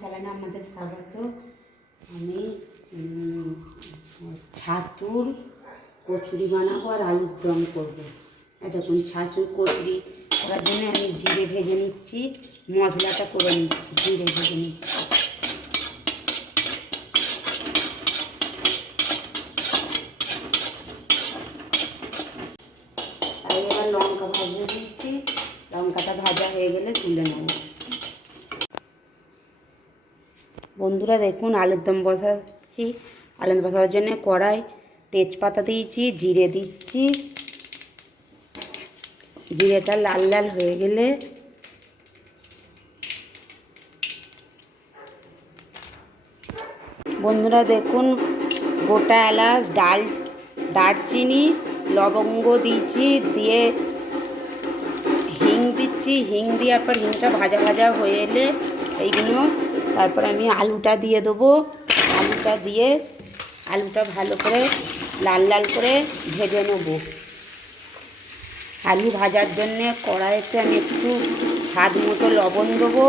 চ্যানেলে আপনাদের স্বাগত। আমি ছাতুর কচুরি বানাবো আর আলুর দম করবো। দেখুন ছাতুর কচুরি করার জন্য আমি জিরে ভেজে নিচ্ছি, মশলাটা করে নিচ্ছি, জিরে ভেজে নিচ্ছি। তাই এবার লঙ্কা ভাজে দিচ্ছি, লঙ্কাটা ভাজা হয়ে গেলে তুলে নেব। বন্ধুরা দেখুন আলুর দম বসাচ্ছি। আলুর দম বসানোর জন্য কড়াই তেজপাতা দিয়েছি, জিরে দিচ্ছি। জিরেটা লাল লাল হয়ে গেলে বন্ধুরা দেখুন গোটা এলাচ, দারচিনি, লবঙ্গ দিয়েছি, দিয়ে হিং দিচ্ছি। হিং দেওয়ার পর হিংটা ভাজা ভাজা হয়ে এলে এইগুলো তারপর আমি আলুটা দিয়ে দেবো। আলুটা দিয়ে আলুটা ভালো করে লাল লাল করে ভেজে নেব। আলু ভাজার জন্যে কড়াইতে আমি একটু স্বাদ মতো লবণ দেবো,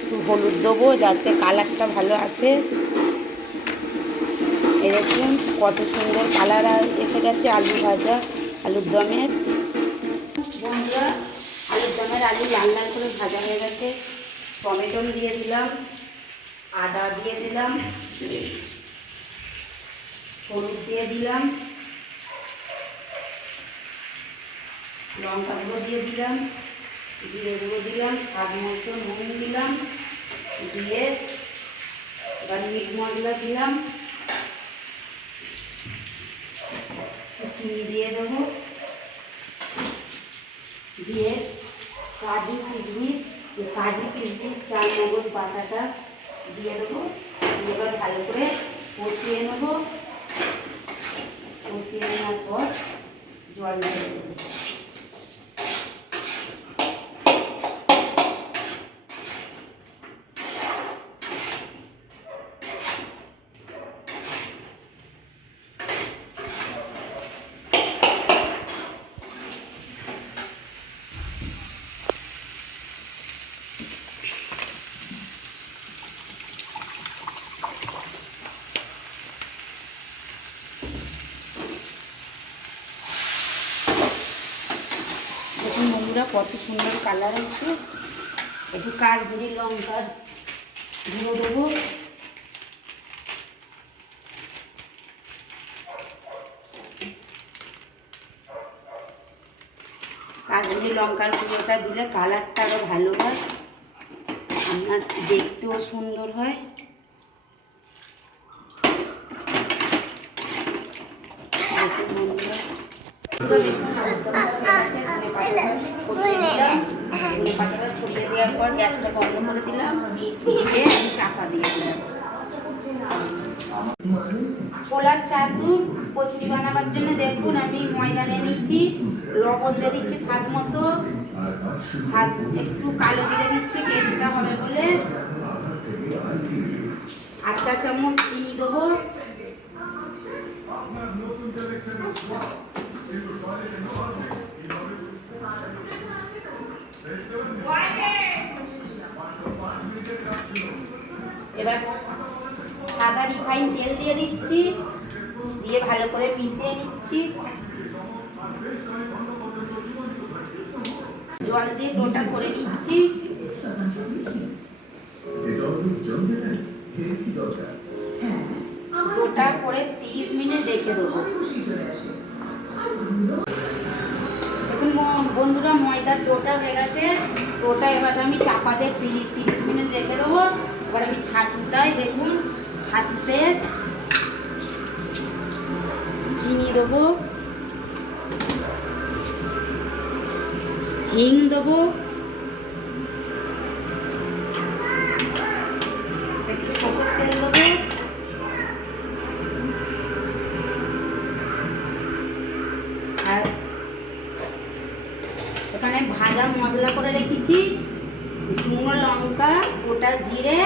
একটু হলুদ দেবো যাতে কালারটা ভালো আসে। এরকম কত সুন্দর কালার এসে গেছে আলুর দমের। বন্ধুরা আলুর দমের আলু লাল লাল করে ভাজা হয়ে গেছে। টমেটো দিয়ে দিলাম, আদা দিয়ে দিলাম, হলুদ দিয়ে দিলাম, লঙ্কা গুঁড়ো দিয়ে দিলাম, জিরে গুঁড়ো দিলাম, স্বাদ মতো নুন দিলাম, দিয়ে এবার মিট মশলা দিলাম, চিনি দিয়ে দেবো, দিয়ে কাজু কিশমিশ চাল মগজ বাটাটা দিয়ে দেবো। এবার ভালো করে কষিয়ে নেবো। কষিয়ে নেওয়ার পর জল দিয়ে দেবো। দেখুন বন্ধুরা কত সুন্দর কালার হচ্ছে। একটু কাশ্মীরি লঙ্কার গুঁড়ো দেবো, কাশ্মীরি লঙ্কার গুঁড়োটা দিলে কালারটা আরও ভালো হয়, আপনার দেখতেও সুন্দর হয়। দেখুন বন্ধুরা পাতাটা ছড়িয়ে দেওয়ার পর গ্যাসটা বন্ধ করে দিলাম, দিয়ে আমি চাপা দিয়ে দিলাম। ছোলার চাদুর কচুরি বানাবার জন্য দেখুন আমি ময়দা নিয়ে নিচ্ছি, লবণ দিয়ে দিচ্ছি স্বাদ মতো, একটু কালো জিরে দিচ্ছি টেস্টটা হবে বলে, 8 চা চামচ চিনি দেবো, এবার সাদা রিফাইন তেল দিয়ে দিচ্ছি, দিয়ে ভালো করে মিশিয়ে নিচ্ছি। জল দিয়ে ডোটা করে নিচ্ছি। ডোটা করে 30 মিনিট রেখে দেবো। দেখুন বন্ধুরা ময়দার ডোটা হয়ে গেছে। ডোটা এবার আমি চাপা দিয়ে 30 মিনিট রেখে দেবো। এবার আমি ছাতুটাই দেখুন, ছাতুতে চিনি দেবো, হিং দেবো, একটু সরষের তেল দেবো, আর এখানে ভাজা মশলা করে রেখেছি, শুকনো লঙ্কা, গোটা জিরে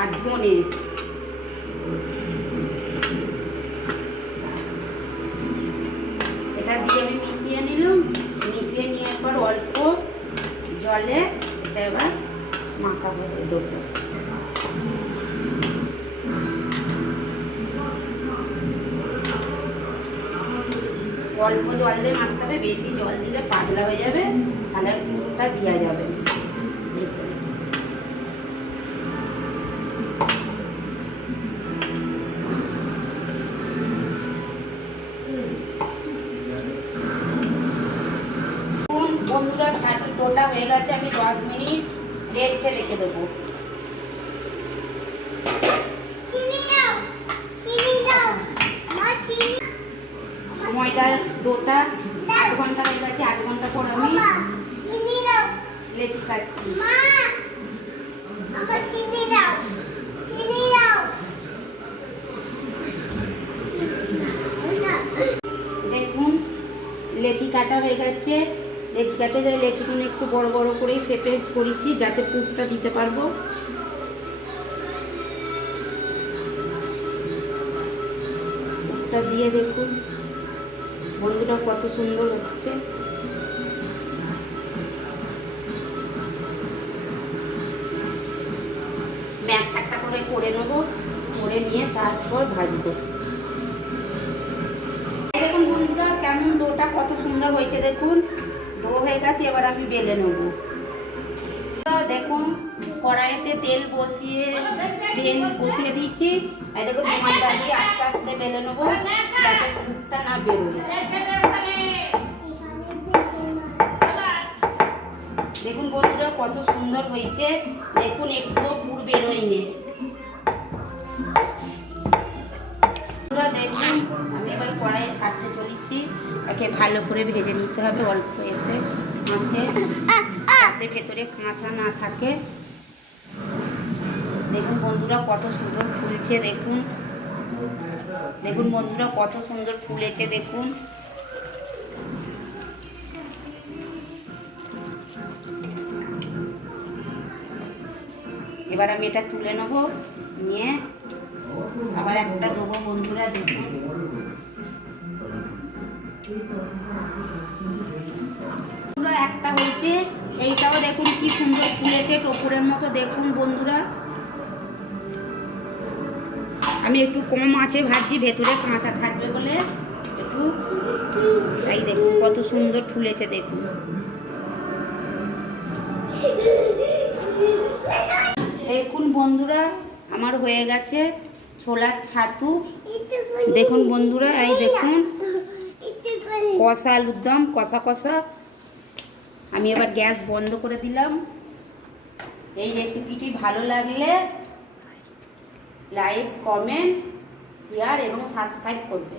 আর ধনে। এটা দিয়ে আমি মিশিয়ে নিলাম। মিশিয়ে নেওয়ার পর অল্প জলে এটা এবার মাখা করে দেবো। অল্প জল দিয়ে মাখতে হবে, বেশি জল দিলে পাতলা হয়ে যাবে, তাহলে পুরোটা দেওয়া যাবে। বন্ধুরা ছাতুর ডোটা হয়ে গেছে, আমি 10 মিনিট রেস্টে রেখে দেবো। ময়দার ডোটা 8 ঘন্টা হয়ে গেছে, 8 ঘন্টা পর আমি লেচি কাটছি। দেখুন লেচি কাটা হয়ে গেছে, লেচি কাটে লেচিগুলো একটু বড় বড় করেই শেপে করেছি যাতে পুরটা দিতে পারবো। পুরটা দিয়ে দেখুন বন্ধুরা কত সুন্দর হচ্ছে। একটা করে করে নেবো, করে নিয়ে তারপর ভাজবো। দেখুন বন্ধুরা কেমন ডোটা কত সুন্দর হয়েছে, দেখুন ডো হয়ে গেছে। এবার আমি বেলে নেব। দেখুন কড়াইতে তেল বসিয়ে দিয়েছি, আর দেখুন ময়দা দিয়ে আস্তে আস্তে বেলে নেবো যাতে পুরটা না বেরোবে। দেখুন বন্ধুরা কত সুন্দর হয়েছে, দেখুন একটুও পুর বেরোয়নি। দেখুন আমি এবার কড়াইয়ে ছাড়তে চলেছি, একে ভালো করে ভেজে নিতে হবে অল্প এতে আঁচে, যাতে ভেতরে কাঁচা না থাকে। দেখুন বন্ধুরা কত সুন্দর ফুলছে, দেখুন দেখুন বন্ধুরা কত সুন্দর ফুলেছে দেখুন। এবার আমি এটা তুলে নেব, নিয়ে আবার একটা দেবো বন্ধুরা। দেখুন একটা হয়েছে, এইটাও দেখুন কি সুন্দর ফুলেছে টপুরের মতো। দেখুন বন্ধুরা আমি একটু কম আঁচে ভাজছি, ভেতরে কাঁচা থাকবে বলে একটু। এই দেখুন কত সুন্দর ফুলেছে দেখুন। দেখুন বন্ধুরা আমার হয়ে গেছে ছোলার ছাতু। দেখুন বন্ধুরা এই দেখুন কষা আলুর দম, কষা কষা। আমি এবার গ্যাস বন্ধ করে দিলাম। এই রেসিপিটি ভালো লাগলে লাইক, কমেন্ট, শেয়ার এবং সাবস্ক্রাইব করবে।